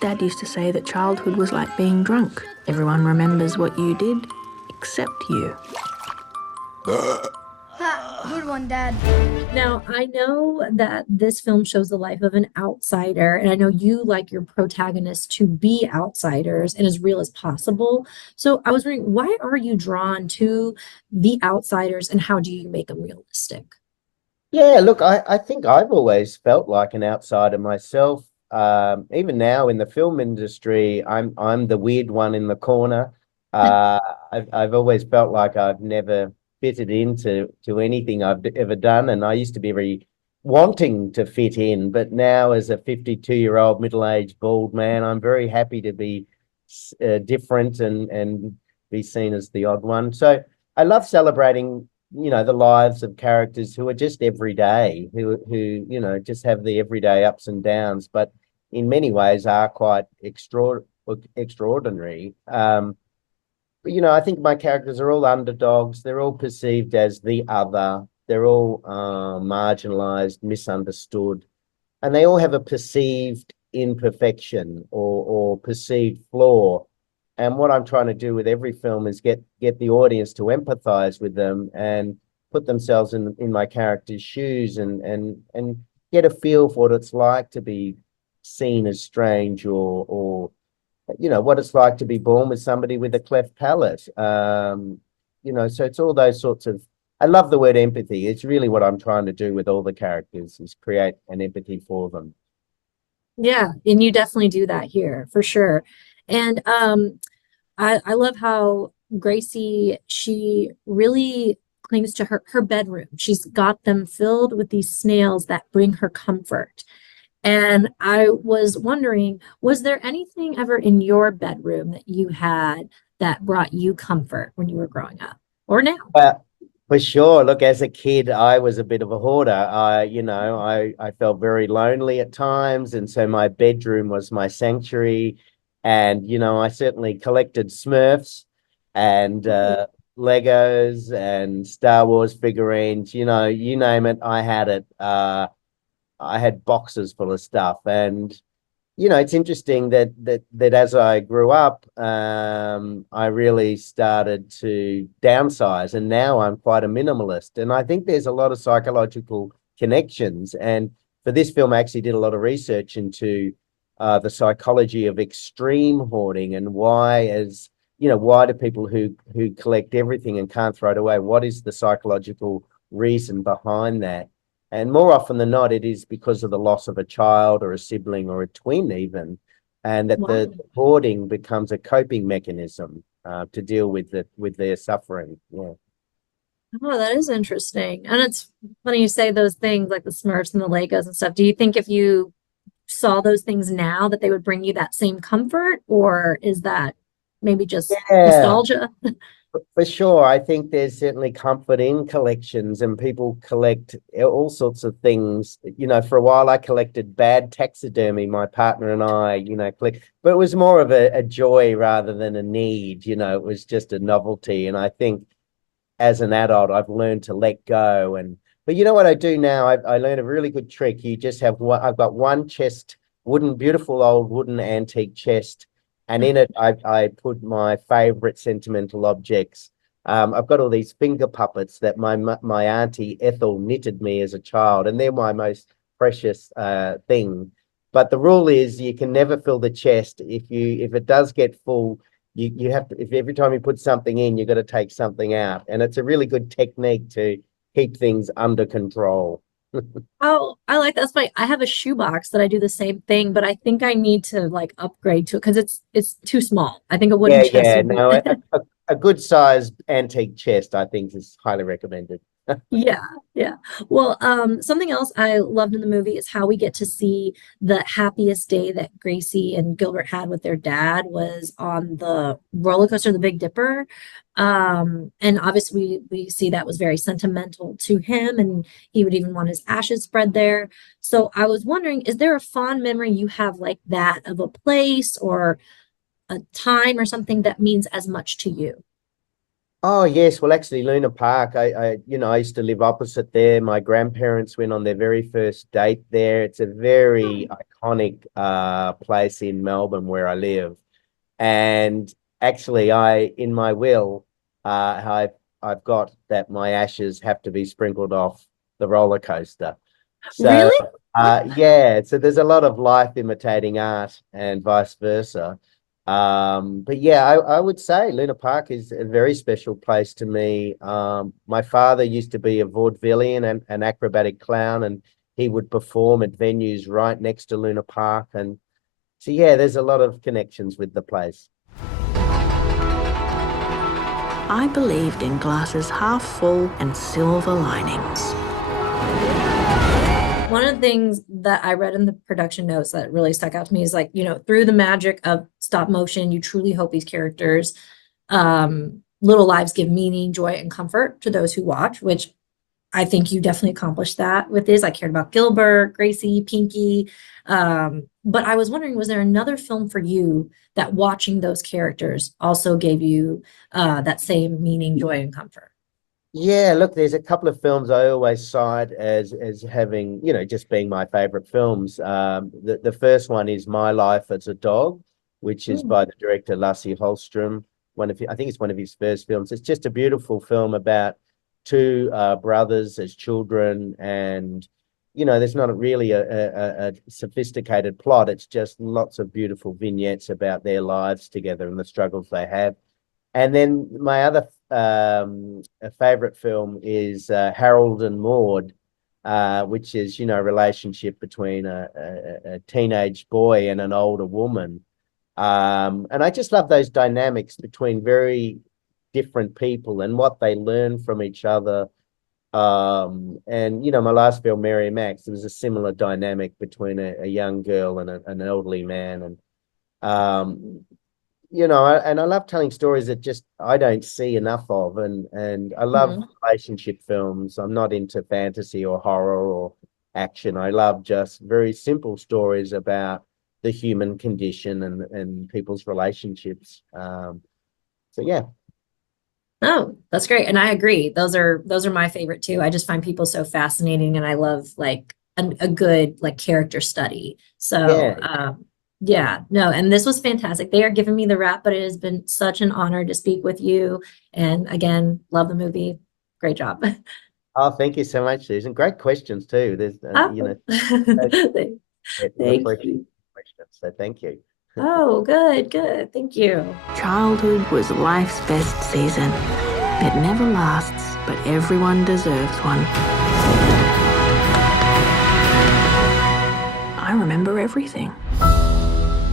Dad used to say that childhood was like being drunk. Everyone remembers what you did, except you. Good one, Dad. Now, I know that this film shows the life of an outsider, and I know you like your protagonists to be outsiders and as real as possible. So I was wondering, why are you drawn to the outsiders and how do you make them realistic? Yeah, look, I think I've always felt like an outsider myself. Even now in the film industry, I'm the weird one in the corner. I've always felt like I've never fitted into anything I've ever done, and I used to be very wanting to fit in, but now as a 52-year-old middle-aged bald man, I'm very happy to be different and be seen as the odd one. So I love celebrating the lives of characters who are just everyday, who just have the everyday ups and downs, but in many ways are quite extraordinary. But, I think my characters are all underdogs. They're all perceived as the other. They're all marginalized, misunderstood, and they all have a perceived imperfection or perceived flaw. And what I'm trying to do with every film is get the audience to empathize with them and put themselves in my character's shoes and get a feel for what it's like to be seen as strange or what it's like to be born with somebody with a cleft palate. So it's all those sorts of. I love the word empathy. It's really what I'm trying to do with all the characters is create an empathy for them. Yeah, and you definitely do that here for sure. And I love how Gracie, she really clings to her bedroom. She's got them filled with these snails that bring her comfort. And I was wondering, was there anything ever in your bedroom that you had that brought you comfort when you were growing up or now? For sure. Look, as a kid, I was a bit of a hoarder. I felt very lonely at times, and so my bedroom was my sanctuary. And I certainly collected Smurfs and Legos and Star Wars figurines. You name it, I had it. I had boxes full of stuff, and it's interesting that as I grew up, I really started to downsize, and now I'm quite a minimalist. And I think there's a lot of psychological connections. And for this film, I actually did a lot of research into the psychology of extreme hoarding and why do people who collect everything and can't throw it away? What is the psychological reason behind that? And more often than not, it is because of the loss of a child or a sibling or a twin even, and that the hoarding becomes a coping mechanism to deal with their suffering. Yeah. Oh, that is interesting. And it's funny you say those things like the Smurfs and the Legos and stuff. Do you think if you saw those things now that they would bring you that same comfort, or is that maybe just Yeah. nostalgia? For sure. I think there's certainly comfort in collections, and people collect all sorts of things. For a while I collected bad taxidermy, my partner and I, collect, but it was more of a joy rather than a need. It was just a novelty. And I think as an adult, I've learned to let go. But you know what I do now? I learned a really good trick. You just have one, I've got one beautiful old wooden antique chest, and in it I put my favorite sentimental objects. I've got all these finger puppets that my auntie Ethel knitted me as a child, and they're my most precious thing. But the rule is you can never fill the chest. If it does get full, you have to, if every time you put something in, you've got to take something out. And it's a really good technique to keep things under control. Oh, I like that's funny. I have a shoebox that I do the same thing, but I think I need to like upgrade to it because it's too small. I think a wooden chest Yeah. would be No, a good sized antique chest, I think, is highly recommended. yeah, yeah. Well, something else I loved in the movie is how we get to see the happiest day that Gracie and Gilbert had with their dad was on the roller coaster, the Big Dipper. And obviously we see that was very sentimental to him, and he would even want his ashes spread there. So I was wondering, is there a fond memory you have like that of a place or a time or something that means as much to you? Oh yes, well actually Luna Park, I used to live opposite there. My grandparents went on their very first date there. It's a very iconic place in Melbourne where I live. And actually I in my will I've got that my ashes have to be sprinkled off the roller coaster. So Really? yeah, so there's a lot of life imitating art and vice versa. But yeah, I would say Luna Park is a very special place to me. My father used to be a vaudevillian and an acrobatic clown, and he would perform at venues right next to Luna Park. And so, yeah, there's a lot of connections with the place. I believed in glasses half full and silver linings. One of the things that I read in the production notes that really stuck out to me is like, through the magic of stop motion, you truly hope these characters' little lives give meaning, joy, and comfort to those who watch, which I think you definitely accomplished that with this. I cared about Gilbert, Gracie, Pinky. But I was wondering, was there another film for you that watching those characters also gave you that same meaning, joy, and comfort? Yeah, look, there's a couple of films I always cite as having, just being my favorite films. The first one is My Life as a Dog, which is Mm. by the director Lasse Hallström. I think it's one of his first films. It's just a beautiful film about two brothers as children, and there's not really a sophisticated plot. It's just lots of beautiful vignettes about their lives together and the struggles they have. And then my other favorite film is Harold and Maude, which is, a relationship between a teenage boy and an older woman. And I just love those dynamics between very different people and what they learn from each other. And, my last film, Mary Max, there was a similar dynamic between a young girl and an elderly man. And um, and I love telling stories that just I don't see enough of, and I love Mhm. relationship films. I'm not into fantasy or horror or action. I love just very simple stories about the human condition and people's relationships. So yeah. Oh, that's great. And I agree. Those are my favorite too. I just find people so fascinating and I love like a good like character study. So Yeah. yeah, no, and this was fantastic. They are giving me the wrap, but it has been such an honor to speak with you. And again, love the movie. Great job. Oh, thank you so much, Susan. Great questions too. There's Oh, thank refreshing you. questions. So thank you. Oh, good, good. Thank you. Childhood was life's best season. It never lasts, but everyone deserves one. I remember everything.